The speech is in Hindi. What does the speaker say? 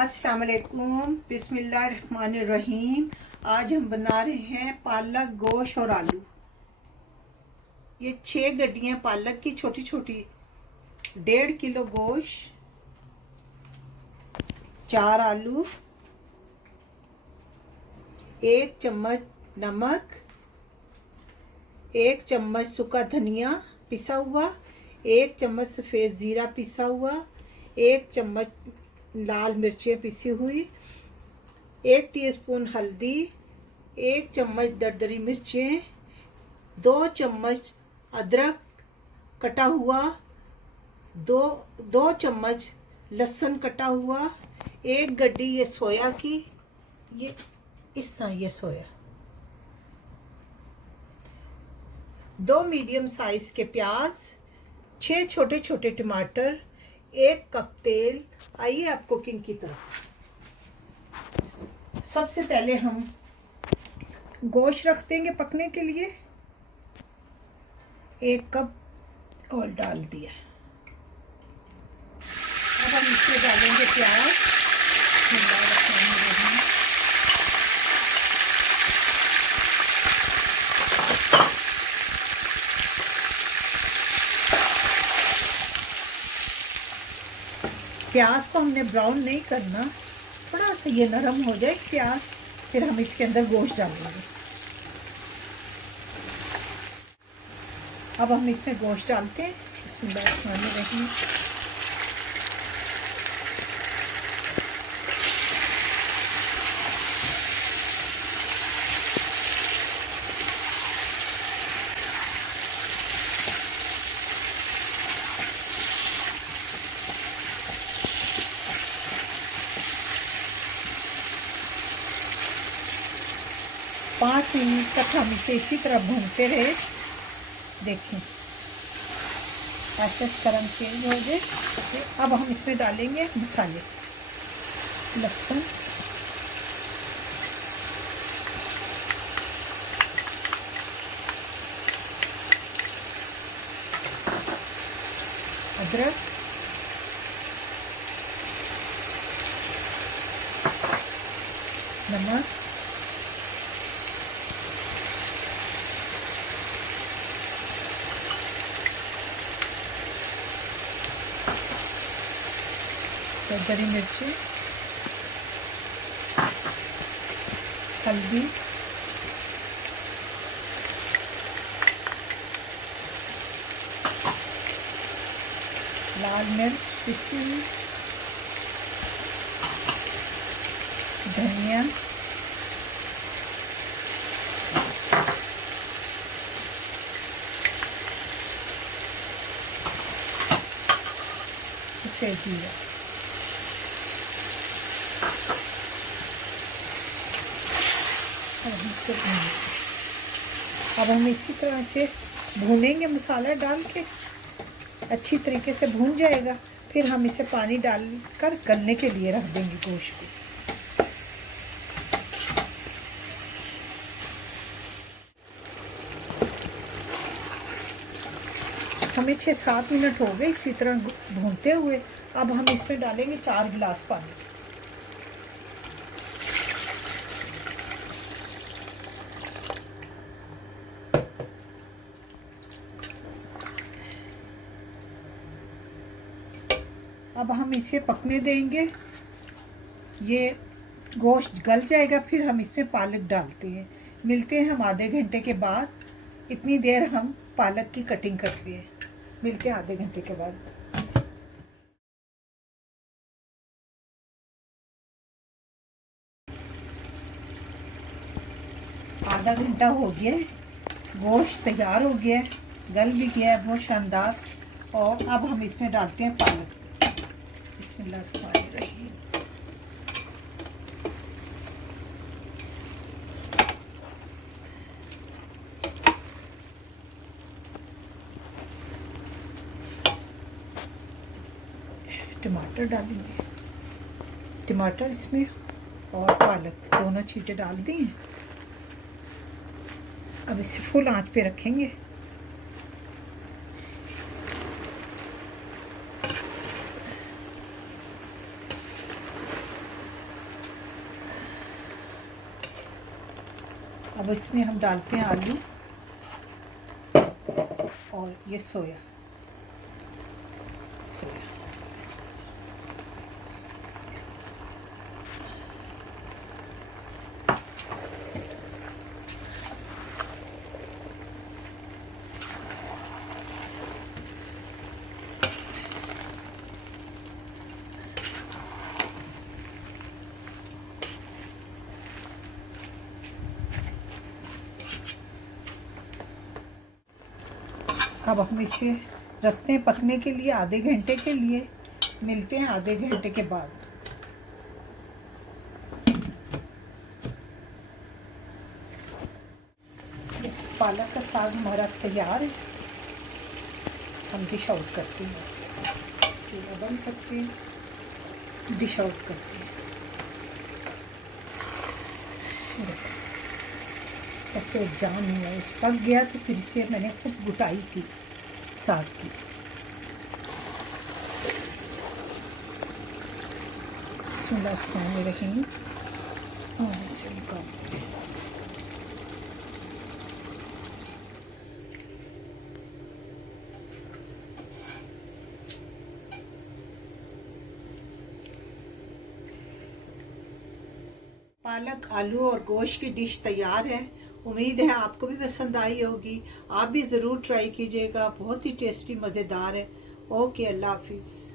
अस्सलाम वालेकुम, बिस्मिल्लाहिर्रहमानिर्रहीम। आज हम बना रहे हैं पालक, गोश्त और आलू। ये 6 गड्डियां पालक की छोटी छोटी, 1.5 किलो गोश्त, 4 आलू, 1 चम्मच नमक, 1 चम्मच सूखा धनिया पिसा हुआ, 1 चम्मच सफ़ेद ज़ीरा पिसा हुआ, 1 चम्मच लाल मिर्चें पिसी हुई, 1 टीस्पून हल्दी, 1 चम्मच दरदरी मिर्चें, 2 चम्मच अदरक कटा हुआ, 2 चम्मच लहसुन कटा हुआ, 1 गड्डी ये सोया की, ये इस तरह ये सोया, 2 मीडियम साइज के प्याज, 6 छोटे छोटे टमाटर, 1 कप तेल। आइए आप कुकिंग की तरफ। सबसे पहले हम गोश्त रख देंगे पकने के लिए। 1 कप ऑयल डाल दिया। अब हम इसमें डालेंगे प्याज। प्याज को हमने ब्राउन नहीं करना, थोड़ा सा ये नरम हो जाए प्याज, फिर हम इसके अंदर गोश्त डालेंगे। अब हम इसमें गोश्त डालते हैं। बिस्मिल्लाहिर्रहमानिर्रहीम। पाँच मिनट तक हम इसे इसी तरह भूनते रहे। देखें ऐसे गरम चेंज हो जाए। अब हम इसमें डालेंगे मसाले। लहसुन, अदरक, नमक, दरदरी मिर्ची, हल्दी, लाल मिर्च पिसी हुई, धनिया, जीरा। अब हम इसी तरह से भूनेंगे, मसाला डाल के अच्छी तरीके से भून जाएगा। फिर हम इसे पानी डालकर गलने के लिए रख देंगे गोश्त को। हमें 6-7 मिनट हो गए इसी तरह भूनते हुए। अब हम इसमें डालेंगे 4 गिलास पानी। अब हम इसे पकने देंगे, ये गोश्त गल जाएगा। फिर हम इसमें पालक डालते हैं। मिलते हैं हम आधे घंटे के बाद। इतनी देर हम पालक की कटिंग करते हैं। मिलते हैं आधे घंटे के बाद। आधा घंटा हो गया है, गोश्त तैयार हो गया है, गल भी गया है बहुत शानदार। और अब हम इसमें डालते हैं पालक। बिस्मिल्लाहिर्रहमानिर्रहीम। टमाटर डालेंगे, टमाटर इसमें और पालक दोनों चीज़ें डाल दी हैं। अब इसे फुल आंच पे रखेंगे। अब इसमें हम डालते हैं आलू और ये सोया। अब हम इसे रखते हैं पकने के लिए आधे घंटे के लिए। मिलते हैं आधे घंटे के बाद। पालक का साग हमारा तैयार है। हम डिश आउट करते हैं इसे। चूल्हा बंद करते हैं, डिश आउट करते हैं। ऐसे जाम हुआ, पक गया तो फिर इसे मैंने खुद गुटाई की साग की। बिस्मिल्लाहिर्रहमानिर्रहीम। और इसे निकालते हैं। पालक, आलू और गोश्त की डिश तैयार है। उम्मीद है आपको भी पसंद आई होगी। आप भी ज़रूर ट्राई कीजिएगा, बहुत ही टेस्टी मज़ेदार है। ओके, अल्लाह हाफिज़।